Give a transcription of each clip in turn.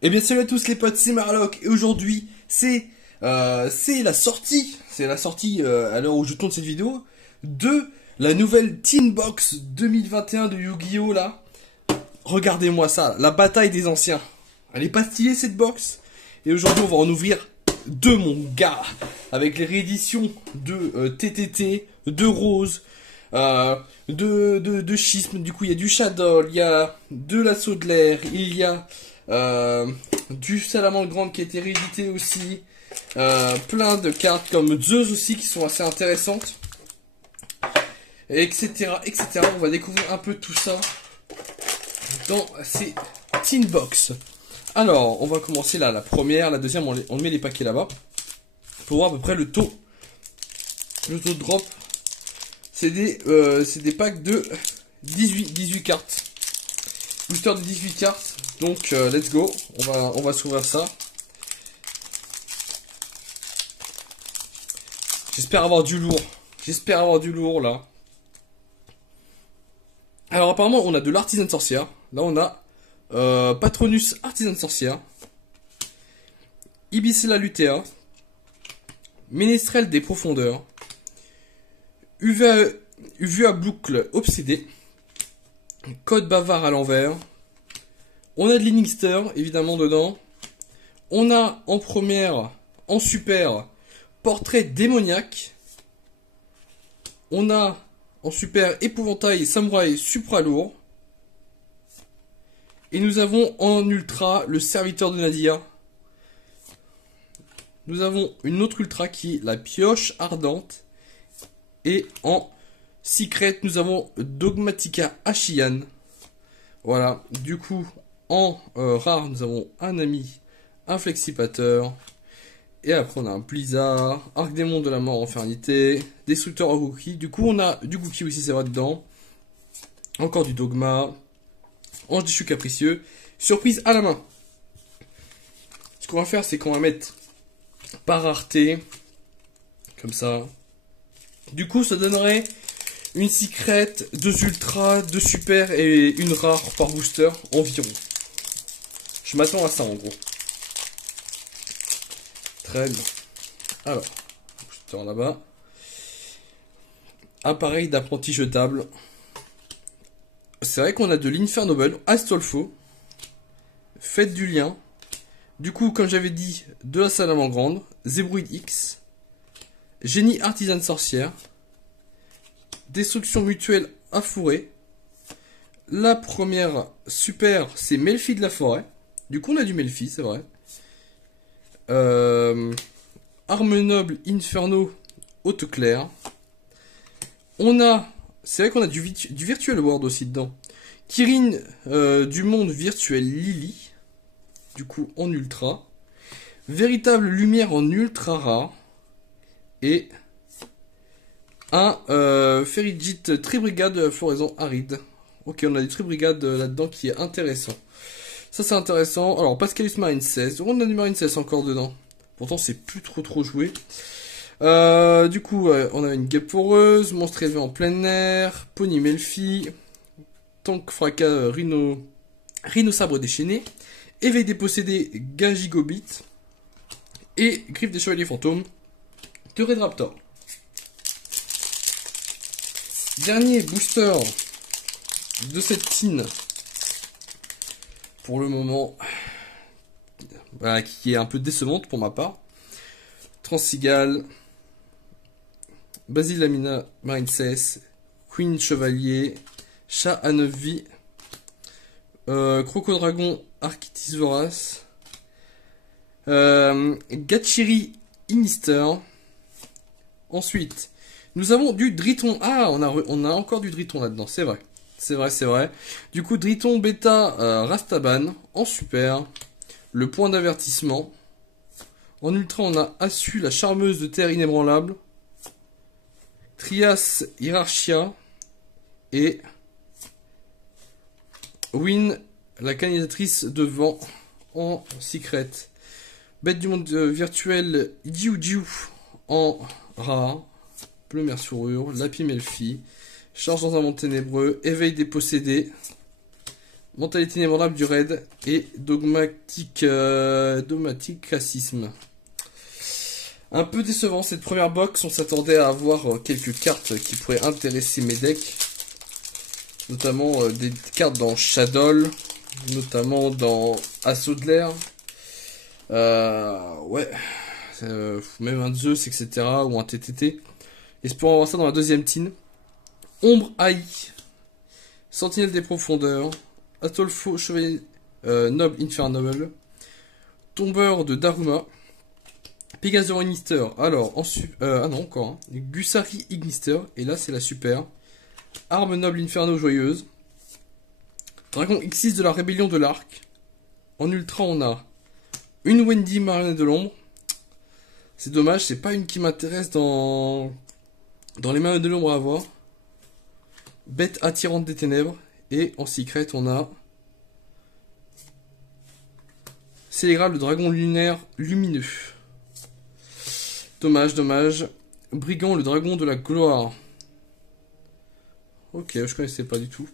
Eh bien salut à tous les potes, c'est Marlock et aujourd'hui c'est la sortie, à l'heure où je tourne cette vidéo de la nouvelle Teen Box 2021 de Yu-Gi-Oh là. Regardez-moi ça, la bataille des anciens. Elle est pas stylée cette box. Et aujourd'hui on va en ouvrir deux mon gars, avec les rééditions de TTT, de Rose, de Schisme. Du coup il y a du Shadow, il y a de l'Assaut de l'air, il y a du Salamandre Grande qui a été réédité aussi, plein de cartes comme Zeus aussi qui sont assez intéressantes, etc., etc. On va découvrir un peu tout ça dans ces Teen Box. Alors, on va commencer là, la première, la deuxième, on met les paquets là-bas pour voir à peu près le taux de drop. C'est des packs de 18 cartes. Booster de 18 cartes. Donc, let's go. On va s'ouvrir ça. J'espère avoir du lourd. J'espère avoir du lourd, là. Alors, apparemment, on a de l'artisan sorcière. Là, on a Patronus artisan sorcière. Ibicella lutea. Ménestrel des profondeurs. UVA boucle obsédé. Code bavard à l'envers. On a de l'Inningster, évidemment, dedans. On a en première, en super, portrait démoniaque. On a en super épouvantail samouraï supra lourd. Et nous avons en ultra le serviteur de Nadia. Nous avons une autre ultra qui est la pioche ardente. Et en secret, nous avons Dogmatica Ashiyan. Voilà, du coup, en rare, nous avons un ami, un flexipateur. Et après, on a un blizzard, arc démon de la mort infernité, destructeur au cookie. Du coup, on a du cookie aussi, c'est vrai, dedans. Encore du dogma, ange déchu capricieux, surprise à la main. Ce qu'on va faire, c'est qu'on va mettre par rareté, comme ça. Du coup, ça donnerait une secret, deux ultras, deux super et une rare par booster environ. Je m'attends à ça en gros. Très bien. Alors, booster là-bas. Appareil d'apprenti jetable. C'est vrai qu'on a de l'Infernoble, Astolfo, Fête du lien. Du coup, comme j'avais dit, de la Salamandre Grande, Zebroid X, Génie artisan sorcière, Destruction mutuelle à fourrer. La première super, c'est Melfi de la forêt. Du coup, on a du Melfi, c'est vrai. Arme noble Inferno haute claire. On a, c'est vrai qu'on a du Virtual World aussi dedans. Kirin du monde virtuel Lily. Du coup, en ultra. Véritable lumière en ultra rare. Et un Ferrigit Tribrigade de la floraison aride. Ok, on a des Tribrigades là-dedans qui est intéressant. Ça c'est intéressant. Alors, Pascalus Marine 16. On a du Marine 16 encore dedans. Pourtant, c'est plus trop joué. Du coup, on a une guêpe foreuse, monstre élevé en plein air, Pony Melfi, Tank fracas Rhino sabre déchaîné, éveil des possédés Gingogobit et griffe des chevaliers fantômes de Red Raptor. Dernier booster de cette teen pour le moment, voilà, qui est un peu décevante pour ma part. Transigal, Basile Lamina, Marine 16, Queen Chevalier, Chat à 9 vies, Crocodragon, Architis Vorace, Gatchiri Inister. Ensuite, nous avons du Driton. Ah, on a encore du Driton là-dedans, c'est vrai. C'est vrai. Du coup, Driton Beta Rastaban en super. Le point d'avertissement. En ultra, on a Assu, la charmeuse de terre inébranlable. Trias Hierarchia. Et Win, la canalisatrice de vent en secret. Bête du monde virtuel Jiu en rare. Bleu mersurure, Lapis Melfi. Charge dans un monde ténébreux. Éveil des possédés. Mentalité inébranlable du raid et dogmatique racisme. Un peu décevant cette première box, on s'attendait à avoir quelques cartes qui pourraient intéresser mes decks. Notamment des cartes dans Shadow, notamment dans Assaut de l'air. Ouais, même un Zeus, etc. ou un TTT. Espérons avoir ça dans la deuxième team. Ombre AI, Sentinelle des profondeurs, Astolfo, Chevalier Noble Infernal, Tombeur de Daruma, Pegasus Ignister, alors, ah non, encore, hein. Gusari Ignister, et là c'est la super. Arme Noble Inferno Joyeuse. Dragon X6 de la Rébellion de l'Arc. En ultra, on a une Wendy Marionnette de l'Ombre. C'est dommage, c'est pas une qui m'intéresse dans les Marionnettes de l'Ombre à avoir. Bête attirante des ténèbres. Et en secret, on a Célégral, le dragon lunaire lumineux. Dommage, dommage. Brigand, le dragon de la gloire. Ok, je connaissais pas du tout.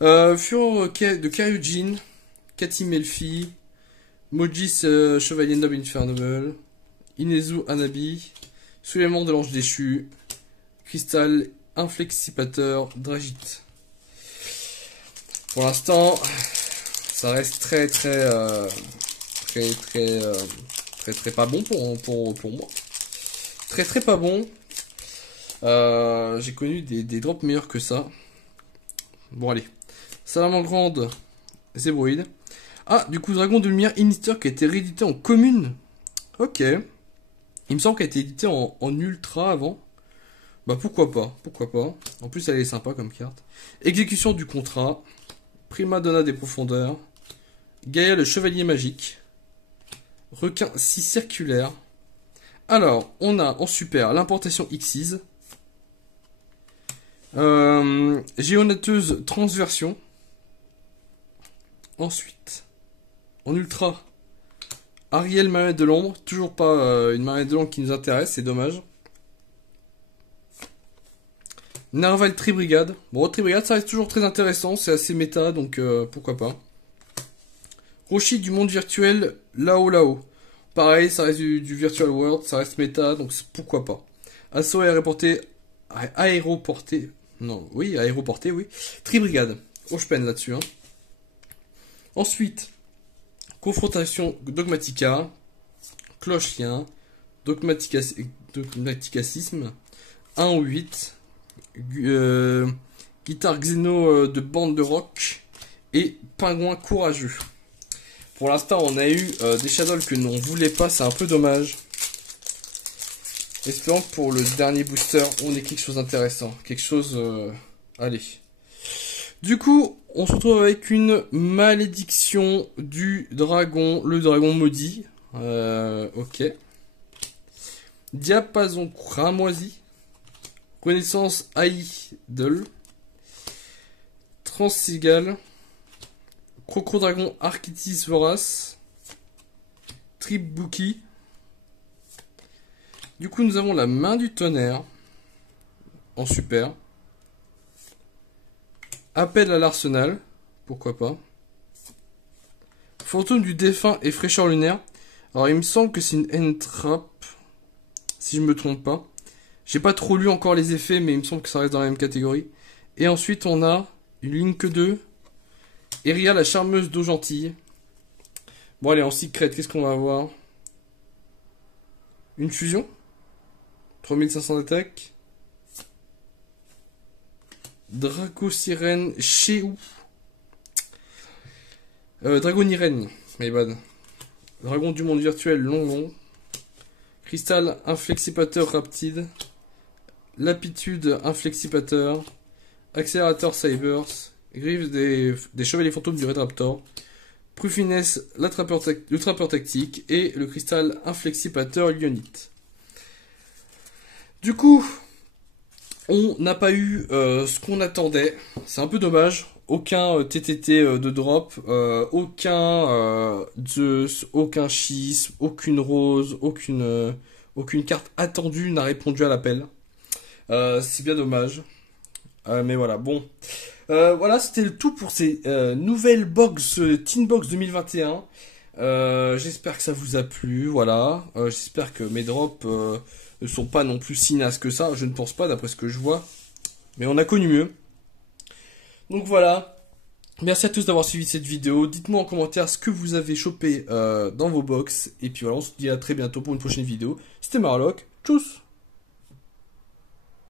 Fureur de Karyujin, Kati Melfi, Mojis Chevalier Noble Infernal, Inezu Anabi, Soulèvement de l'Ange Déchu, Cristal Inflexipateur, Dragite. Pour l'instant, ça reste très pas bon pour moi. Très pas bon. J'ai connu des drops meilleurs que ça. Bon allez. Salamandre Zébroïde. Ah, du coup, Dragon de Lumière Inister qui a été réédité en commune. Ok. Il me semble qu'elle a été édité en ultra avant. Bah pourquoi pas. En plus, elle est sympa comme carte. Exécution du contrat. Prima Donna des profondeurs. Gaïa le chevalier magique. Requin 6 circulaire. Alors, on a en super l'importation X6. Géonateuse transversion. Ensuite, en ultra, Ariel marionnette de l'ombre. Toujours pas une marionnette de l'ombre qui nous intéresse, c'est dommage. Narval Tribrigade. Bon, Tribrigade, ça reste toujours très intéressant, c'est assez méta, donc pourquoi pas. Roshi du monde virtuel, là-haut. Pareil, ça reste du Virtual World, ça reste méta, donc pourquoi pas. Assaut aéroporté. Non, oui, aéroporté, oui. Tribrigade. Oh, je peine là-dessus. Hein. Ensuite, confrontation Dogmatica, Cloche-Lien, Dogmaticacisme, 1 ou 8, guitare Xeno de bande de rock et pingouin courageux. Pour l'instant, on a eu des shadows que l'on voulait pas, c'est un peu dommage. Espérons que pour le dernier booster, on ait quelque chose d'intéressant. Quelque chose... allez. Du coup, on se retrouve avec une malédiction du dragon. Le dragon maudit. Ok. Diapason cramoisi. Renaissance Idol. Transigal. Crocrodragon Architis Vorace. Tribuki. Du coup, nous avons la main du tonnerre. En super. Appel à l'arsenal. Pourquoi pas. Fantôme du défunt et fraîcheur lunaire. Alors, il me semble que c'est une entrap. Si je me trompe pas. J'ai pas trop lu encore les effets, mais il me semble que ça reste dans la même catégorie. Et ensuite, on a une Link 2. Eria, la charmeuse d'eau gentille. Bon, allez, en secret, qu'est-ce qu'on va avoir? Une fusion. 3500 d'attaque. Draco-Sirène Chéou. Dragon-Irène, my bad. Dragon du monde virtuel long. Cristal Inflexipateur Raptide. Lapitude Inflexipateur. Accélérateur Cybers. Griffes des Chevaliers Fantômes du Red Raptor. Prufiness, le trappeur tactique. Et le cristal Inflexipateur Lionite. Du coup, on n'a pas eu ce qu'on attendait. C'est un peu dommage. Aucun TTT de drop. Aucun Zeus. Aucun schisme. Aucune rose. Aucune carte attendue n'a répondu à l'appel. C'est bien dommage. Mais voilà, bon. Voilà, c'était le tout pour ces nouvelles box, Teen Box 2021. J'espère que ça vous a plu, voilà. J'espère que mes drops ne sont pas non plus si nazes que ça. Je ne pense pas, d'après ce que je vois. Mais on a connu mieux. Donc voilà. Merci à tous d'avoir suivi cette vidéo. Dites-moi en commentaire ce que vous avez chopé dans vos box. Et puis voilà, on se dit à très bientôt pour une prochaine vidéo. C'était Marlock. Tchuss!